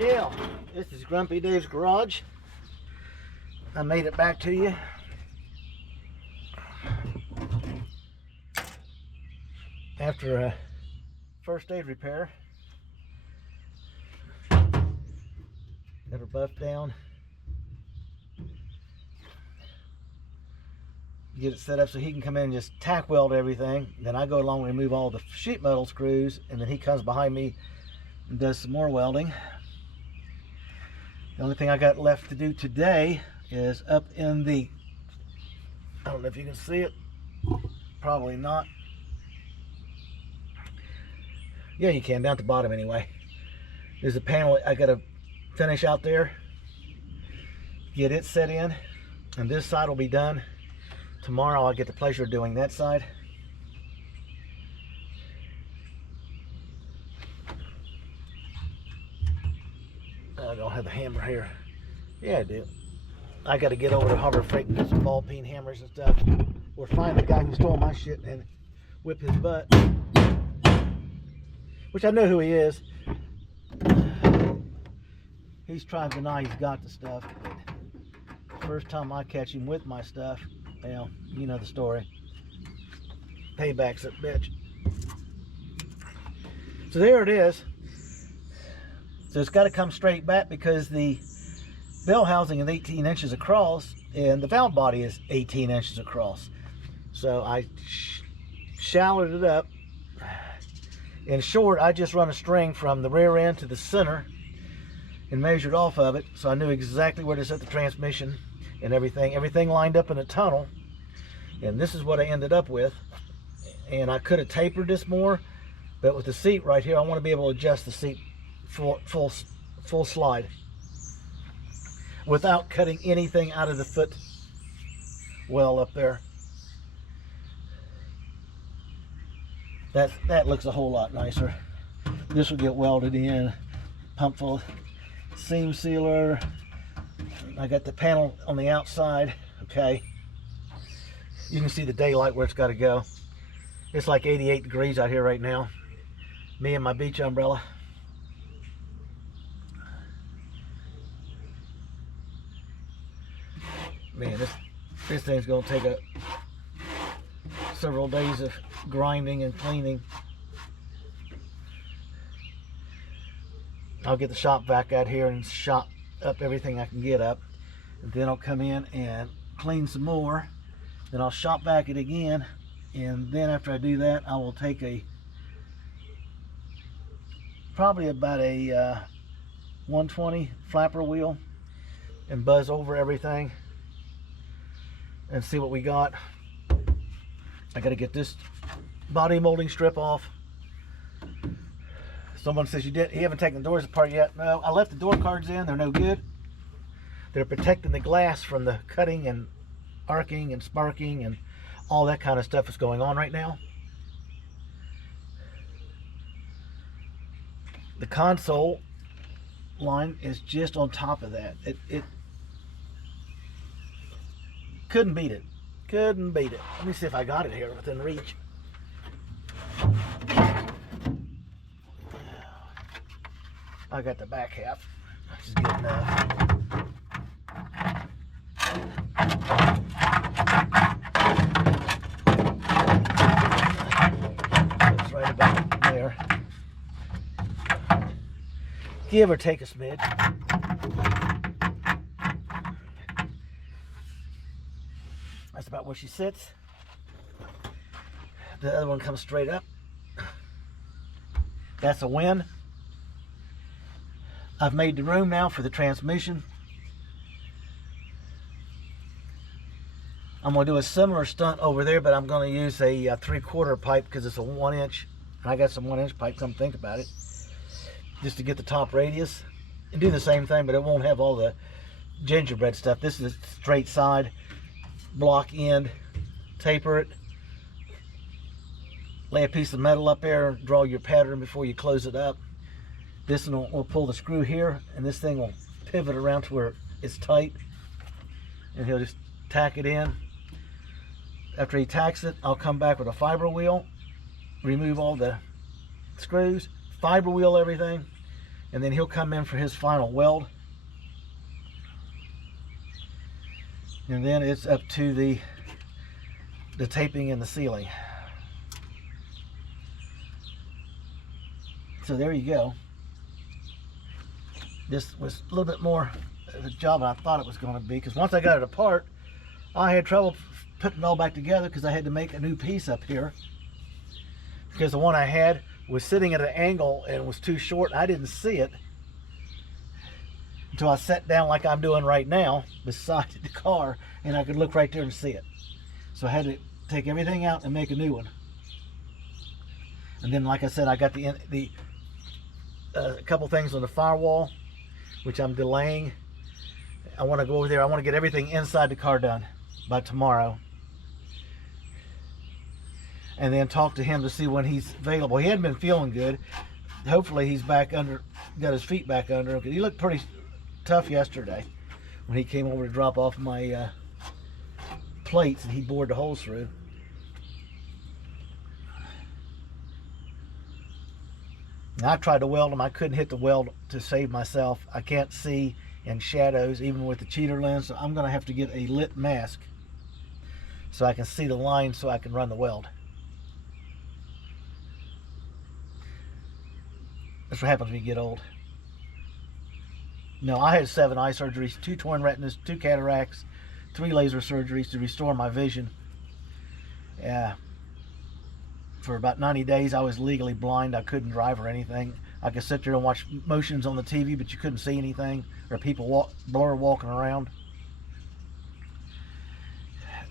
Jill, this is Grumpy Dave's garage. I made it back to you. After a first aid repair. Got her buffed down. Get it set up so he can come in and just tack weld everything. Then I go along and remove all the sheet metal screws, and then he comes behind me and does some more welding. The only thing I got left to do today is up in the, I don't know if you can see it, probably not. Yeah, you can, down at the bottom anyway. There's a panel I gotta finish out there, get it set in, and this side will be done. Tomorrow I'll get the pleasure of doing that side. I don't have the hammer here. Yeah, I do. I got to get over to Harbor Freight and get some ball peen hammers and stuff, or find the guy who stole my shit and whip his butt, which I know who he is. He's trying to deny he's got the stuff, but first time I catch him with my stuff, well, you know the story. Payback's a bitch. So there it is. So it's got to come straight back because the bell housing is 18 inches across and the valve body is 18 inches across. So I shallowed it up. In short, I just run a string from the rear end to the center and measured off of it, so I knew exactly where to set the transmission and everything lined up in a tunnel. And this is what I ended up with. And I could have tapered this more, but with the seat right here, I want to be able to adjust the seat full slide without cutting anything out of the foot well up there. That looks a whole lot nicer. This will get welded in, pump full seam sealer. I got the panel on the outside. Okay, you can see the daylight where it's got to go. It's like 88 degrees out here right now. Me and my beach umbrella. Man, this thing's gonna take several days of grinding and cleaning. I'll get the shop vac out here and shop up everything I can get up, and then I'll come in and clean some more. Then I'll shop vac it again, and then after I do that, I will take probably about a 120 flapper wheel and buzz over everything and see what we got. I got to get this body molding strip off. Someone says you haven't taken the doors apart yet. No, I left the door cards in. They're no good. They're protecting the glass from the cutting and arcing and sparking and all that kind of stuff is going on right now. The console line is just on top of that. It couldn't beat it. Couldn't beat it. Let me see if I got it here within reach. I got the back half, which is good enough. It's right about there. Give or take a smidge. That's about where she sits. The other one comes straight up. That's a win. I've made the room now for the transmission. I'm going to do a similar stunt over there, but I'm going to use a 3/4 pipe because it's a 1 inch. And I got some 1 inch pipe, come think about it. Just to get the top radius. And do the same thing, but it won't have all the gingerbread stuff. This is a straight side. Block end, taper it, lay a piece of metal up there, draw your pattern before you close it up. This one will pull the screw here, and this thing will pivot around to where it's tight, and he'll just tack it in. After he tacks it, I'll come back with a fiber wheel, remove all the screws, fiber wheel everything, and then he'll come in for his final weld, and then it's up to the taping and the sealing. So there you go. This was a little bit more of a job than I thought it was going to be, because once I got it apart, I had trouble putting it all back together because I had to make a new piece up here, because the one I had was sitting at an angle and was too short. I didn't see it until I sat down like I'm doing right now beside the car, and I could look right there and see it. So I had to take everything out and make a new one. And then, like I said, I got the couple things on the firewall, which I'm delaying. I want to go over there. I want to get everything inside the car done by tomorrow, and then talk to him to see when he's available. He hadn't been feeling good. Hopefully he's back under, got his feet back under him, because he looked pretty tough yesterday when he came over to drop off my plates, and he bored the holes through. And I tried to weld them. I couldn't hit the weld to save myself. I can't see in shadows even with the cheater lens, so I'm going to have to get a lit mask so I can see the line so I can run the weld. That's what happens when you get old. No, I had 7 eye surgeries, 2 torn retinas, 2 cataracts, 3 laser surgeries to restore my vision. For about 90 days, I was legally blind. I couldn't drive or anything. I could sit there and watch motions on the TV, but you couldn't see anything, or people walking around.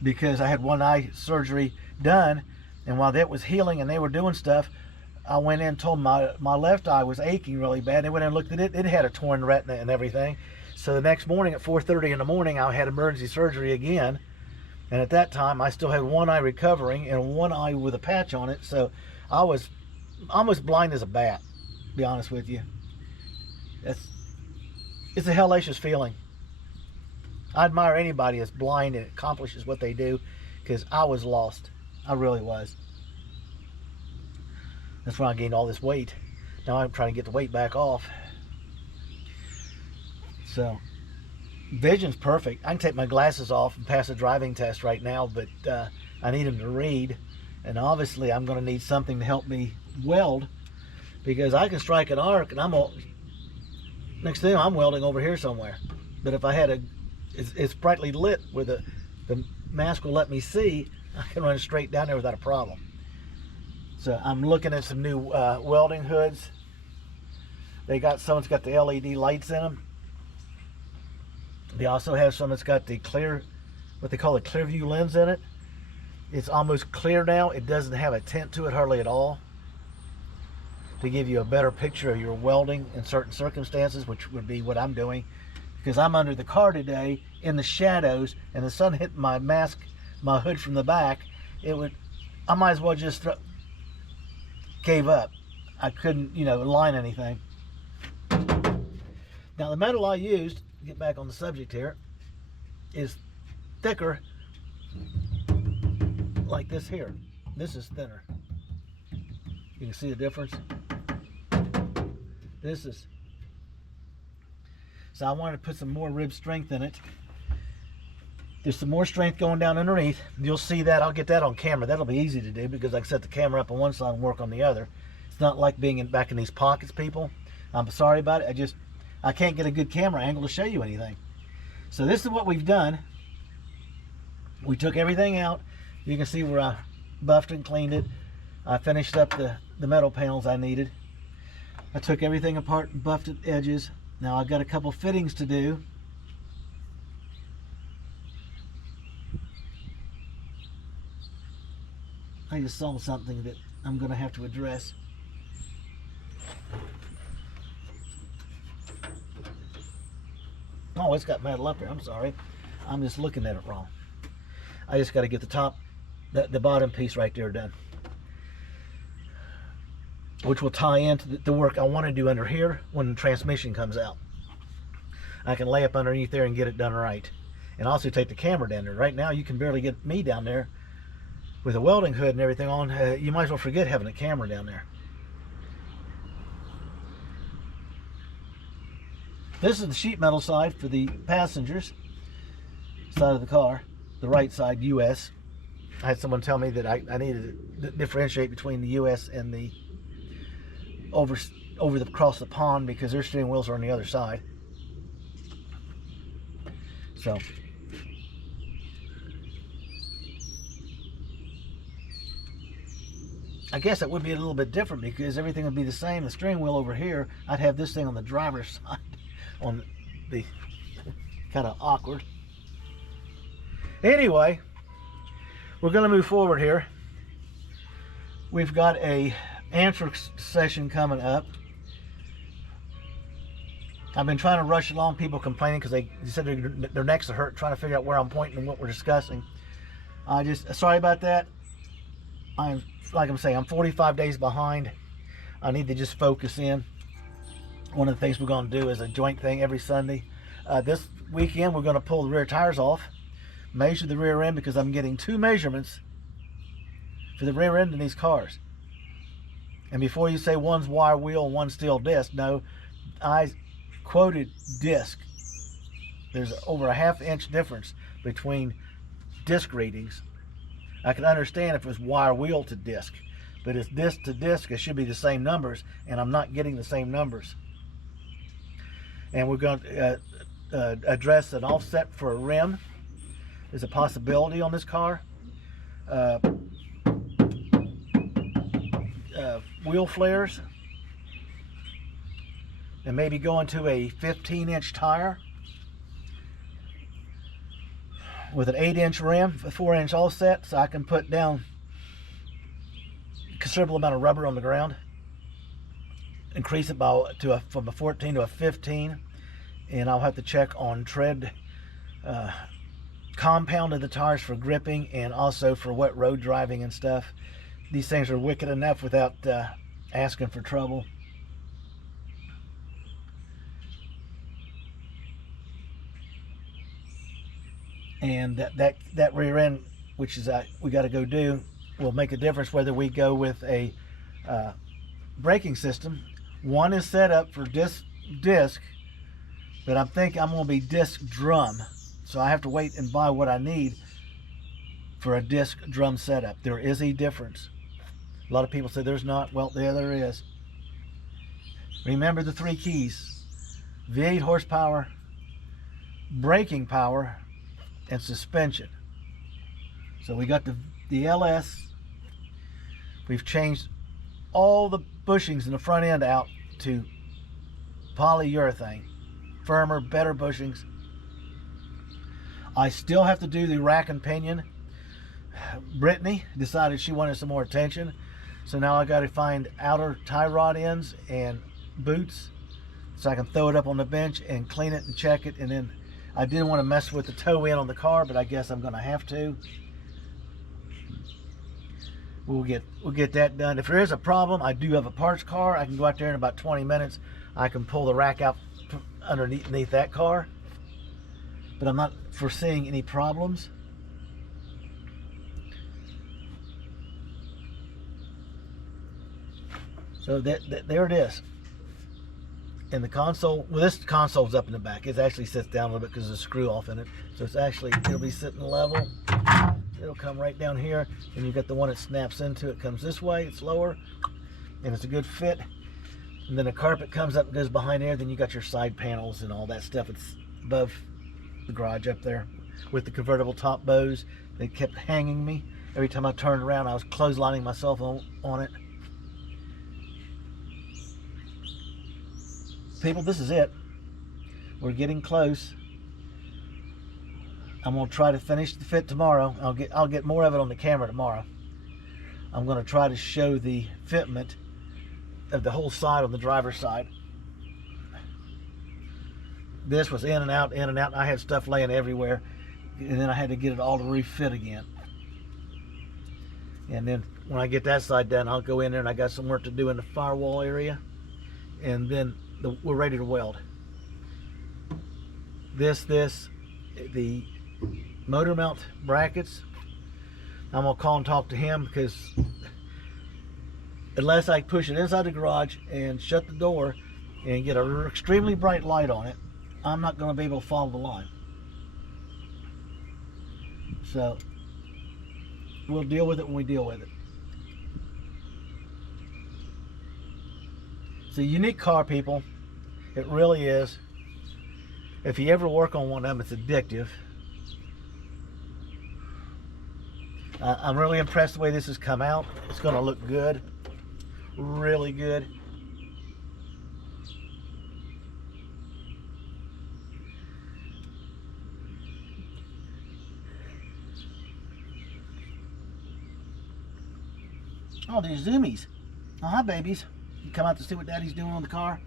Because I had 1 eye surgery done, and while that was healing and they were doing stuff, I went in and told them my left eye was aching really bad. They went in and looked at it. It had a torn retina and everything. So the next morning at 4:30 in the morning, I had emergency surgery again. And at that time, I still had 1 eye recovering and 1 eye with a patch on it. So I was almost blind as a bat, to be honest with you. It's a hellacious feeling. I admire anybody that's blind and accomplishes what they do, because I was lost. I really was. That's when I gained all this weight. Now I'm trying to get the weight back off. So vision's perfect. I can take my glasses off and pass a driving test right now, but I need them to read, and obviously I'm going to need something to help me weld, because I can strike an arc and next thing I'm welding over here somewhere. But if I had it's brightly lit where the mask will let me see, I can run straight down there without a problem. So I'm looking at some new welding hoods. Someone's got the LED lights in them. They also have some that's got the clear, what they call a clear view lens in it. It's almost clear now. It doesn't have a tint to it hardly at all, to give you a better picture of your welding in certain circumstances, which would be what I'm doing, because I'm under the car today in the shadows, and the sun hit my mask, my hood from the back. I might as well just gave up. I couldn't, line anything. Now the metal I used, get back on the subject here, is thicker, like this here. This is thinner. You can see the difference. So I wanted to put some more rib strength in it. There's some more strength going down underneath. You'll see that. I'll get that on camera. That'll be easy to do, because I can set the camera up on one side and work on the other. It's not like being back in these pockets, people. I'm sorry about it. I can't get a good camera angle to show you anything. So this is what we've done. We took everything out. You can see where I buffed and cleaned it. I finished up the metal panels I needed. I took everything apart and buffed the edges. Now I've got a couple fittings to do. I just saw something that I'm going to have to address. Oh, it's got metal up here. I'm sorry. I'm just looking at it wrong. I just got to get the bottom piece right there done, which will tie into the work I want to do under here when the transmission comes out. I can lay up underneath there and get it done right, and also take the camera down there. Right now you can barely get me down there with a welding hood and everything on. You might as well forget having a camera down there. This is the sheet metal side for the passengers side of the car, the right side, US. I had someone tell me that I needed to differentiate between the US and the across the pond, because their steering wheels are on the other side. So I guess it would be a little bit different because everything would be the same. The steering wheel over here, I'd have this thing on the driver's side, on the kind of awkward. Anyway, we're going to move forward here. We've got a answer session coming up. I've been trying to rush along, people complaining because they said their necks are hurt, trying to figure out where I'm pointing and what we're discussing. Sorry about that. Like I'm saying, I'm 45 days behind. I need to just focus in. One of the things we're going to do is a joint thing every Sunday. This weekend we're going to pull the rear tires off, measure the rear end, because I'm getting 2 measurements for the rear end in these cars. And before you say one's wire wheel and one's steel disc, no, I quoted disc. There's over a ½ inch difference between disc readings. I can understand if it was wire wheel to disc, but it's disc to disc, it should be the same numbers, and I'm not getting the same numbers. And we're going to address an offset for a rim. There's a possibility on this car. Wheel flares, and maybe going to a 15-inch tire with an 8-inch rim, a 4-inch offset, so I can put down a considerable amount of rubber on the ground. Increase it from a 14 to a 15, and I'll have to check on tread compound of the tires for gripping and also for wet road driving and stuff. These things are wicked enough without asking for trouble. And that rear end, which is we got to go do, will make a difference whether we go with a braking system. One is set up for disc, but I think I'm going to be disc drum, so I have to wait and buy what I need for a disc drum setup. There is a difference. A lot of people say there's not. Well, yeah, there is. Remember the 3 keys: V8 horsepower, braking power, and suspension. So we got the LS. We've changed all the bushings in the front end out to polyurethane, firmer, better bushings. I still have to do the rack and pinion. Brittany decided she wanted some more attention, so now I got to find outer tie rod ends and boots so I can throw it up on the bench and clean it and check it. And then I didn't want to mess with the toe end on the car, but I guess I'm going to have to. We'll get that done. If there is a problem, I do have a parts car. I can go out there in about 20 minutes. I can pull the rack out underneath that car, but I'm not foreseeing any problems. So there it is. And the console, well, this console's up in the back. It actually sits down a little bit because there's a screw off in it. So it'll be sitting level. It'll come right down here. And you've got the one that snaps into it, comes this way, it's lower, and it's a good fit. And then the carpet comes up and goes behind there. Then you got your side panels and all that stuff. It's above the garage up there with the convertible top bows. They kept hanging me. Every time I turned around, I was clotheslining myself on it. People, this is it. We're getting close. I'm going to try to finish the fit tomorrow. I'll get more of it on the camera tomorrow. I'm going to try to show the fitment of the whole side on the driver's side. This was in and out, in and out. I had stuff laying everywhere, and then I had to get it all to refit again. And then when I get that side done, I'll go in there, and I got some work to do in the firewall area, and then we're ready to weld. The motor mount brackets, I'm gonna call and talk to him, because unless I push it inside the garage and shut the door and get an extremely bright light on it, I'm not going to be able to follow the line. So we'll deal with it when we deal with it. It's a unique car, people. It really is. If you ever work on one of them, it's addictive. I'm really impressed the way this has come out. It's going to look good. Really good. Oh, there's zoomies. Oh, hi, babies. You come out to see what Daddy's doing on the car?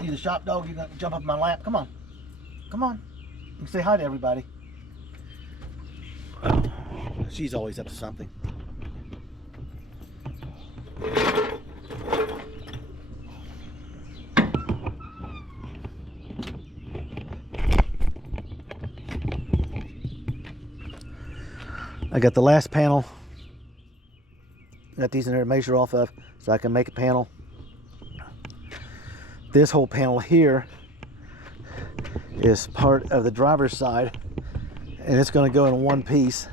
You the shop dog? You gonna jump up in my lap? Come on. Come on. You can say hi to everybody. She's always up to something. I got the last panel. Got these in there to measure off of so I can make a panel. This whole panel here is part of the driver's side, and it's going to go in one piece.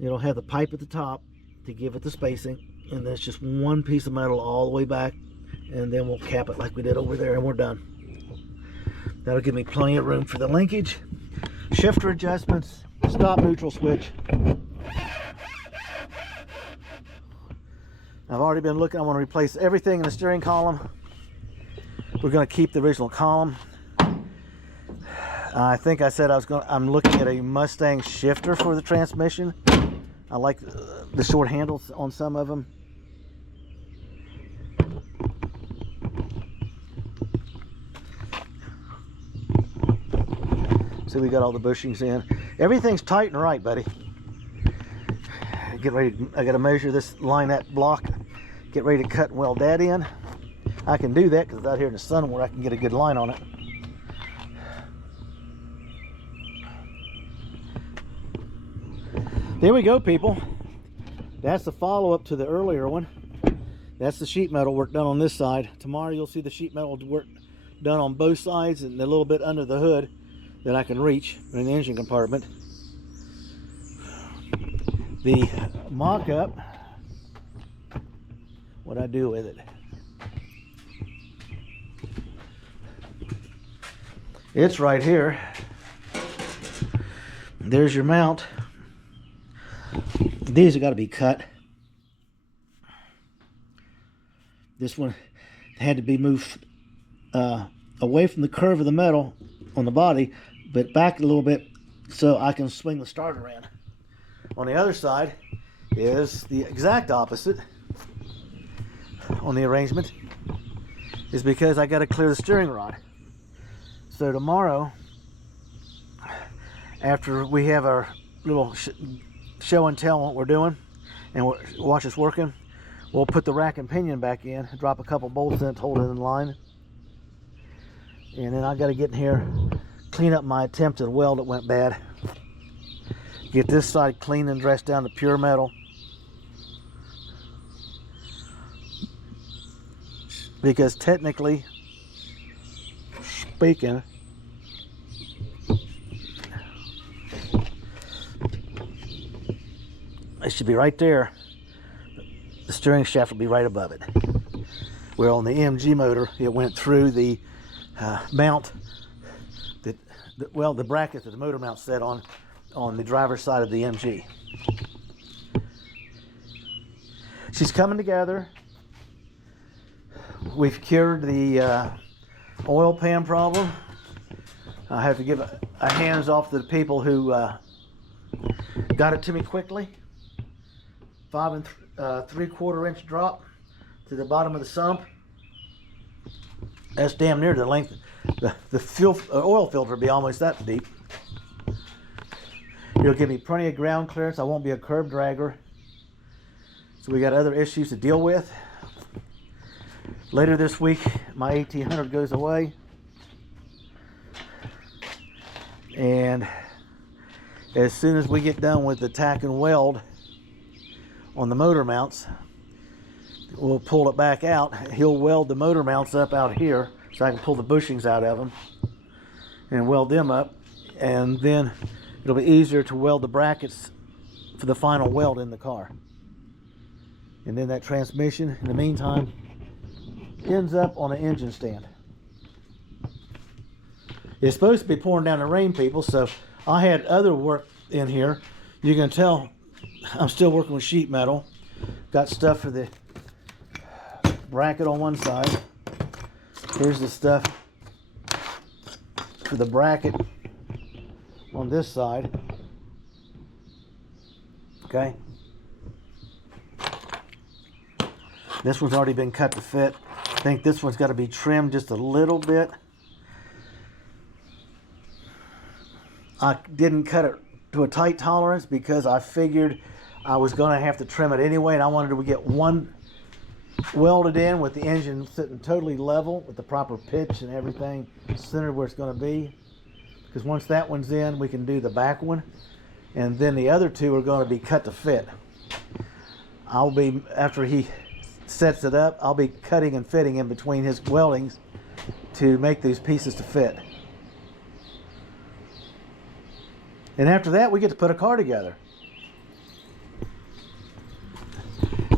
It'll have the pipe at the top to give it the spacing, and then it's just one piece of metal all the way back, and then we'll cap it like we did over there, and we're done. That'll give me plenty of room for the linkage, shifter adjustments, stop neutral switch. I've already been looking. I want to replace everything in the steering column. We're going to keep the original column. I think I said I'm looking at a Mustang shifter for the transmission. I like the short handles on some of them. So we got all the bushings in. Everything's tight and right, buddy. Get ready. I got to measure this line, that block. Get ready to cut and weld that in. I can do that because it's out here in the sun where I can get a good line on it. There we go, people. That's the follow-up to the earlier one. That's the sheet metal work done on this side. Tomorrow you'll see the sheet metal work done on both sides and a little bit under the hood that I can reach in the engine compartment. The mock-up, what I do with it. It's right here. There's your mount. These have got to be cut. This one had to be moved away from the curve of the metal on the body, but back a little bit so I can swing the starter in. On the other side is the exact opposite on the arrangement, is because I got to clear the steering rod. So tomorrow, after we have our little show and tell what we're doing and watch us working, we'll put the rack and pinion back in, drop a couple bolts in it to hold it in line, and then I got to get in here, clean up my attempt at weld that went bad, get this side clean and dressed down to pure metal, because technically speaking, it should be right there. The steering shaft will be right above it. Where on the MG motor, it went through the mount, the bracket that the motor mount set on the driver's side of the MG. She's coming together. We've cured the oil pan problem. I have to give a hands off to the people who got it to me quickly. 5 3/4 inch drop to the bottom of the sump. That's damn near the length. The oil filter will be almost that deep. It'll give me plenty of ground clearance. I won't be a curb dragger. So we got other issues to deal with. Later this week, my 1800 goes away. And as soon as we get done with the tack and weld on the motor mounts, we'll pull it back out. He'll weld the motor mounts up out here so I can pull the bushings out of them and weld them up. And then it'll be easier to weld the brackets for the final weld in the car. And then that transmission, in the meantime, ends up on an engine stand. It's supposed to be pouring down the rain, people, so I had other work in here. You can tell I'm still working with sheet metal. Got stuff for the bracket on one side. Here's the stuff for the bracket on this side. Okay. This one's already been cut to fit. I think this one's got to be trimmed just a little bit. I didn't cut it to a tight tolerance because I figured I was going to have to trim it anyway, and I wanted to get one welded in with the engine sitting totally level with the proper pitch and everything centered where it's going to be. Because once that one's in, we can do the back one, and then the other two are going to be cut to fit. I'll be, after he sets it up, I'll be cutting and fitting in between his weldings to make these pieces to fit. And after that, we get to put a car together.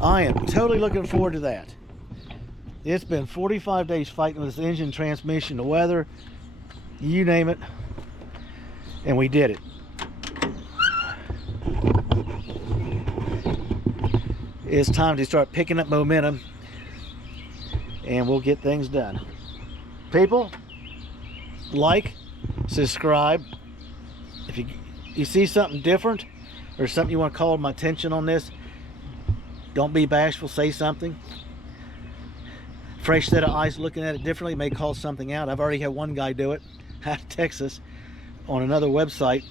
I am totally looking forward to that. It's been 45 days fighting with this engine, transmission, the weather, you name it, and we did it. It's time to start picking up momentum, and we'll get things done. People, like, subscribe. If you see something different or something you want to call my attention on this, don't be bashful, say something. Fresh set of eyes looking at it differently may call something out. I've already had one guy do it out of Texas on another website.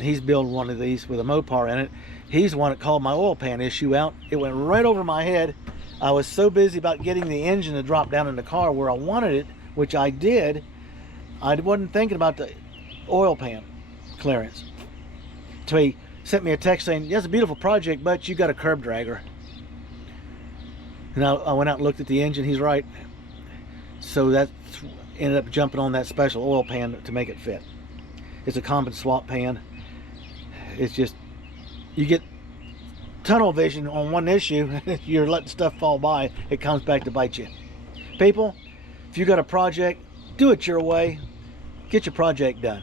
He's building one of these with a Mopar in it. He's the one that called my oil pan issue out. It went right over my head. I was so busy about getting the engine to drop down in the car where I wanted it, which I did. I wasn't thinking about the oil pan clearance. So he sent me a text saying, "Yeah, it's a beautiful project, but you got a curb dragger." And I went out and looked at the engine. He's right. So that ended up jumping on that special oil pan to make it fit. It's a common swap pan. It's just, you get tunnel vision on one issue, you're letting stuff fall by, it comes back to bite you. People, if you got a project, do it your way. Get your project done.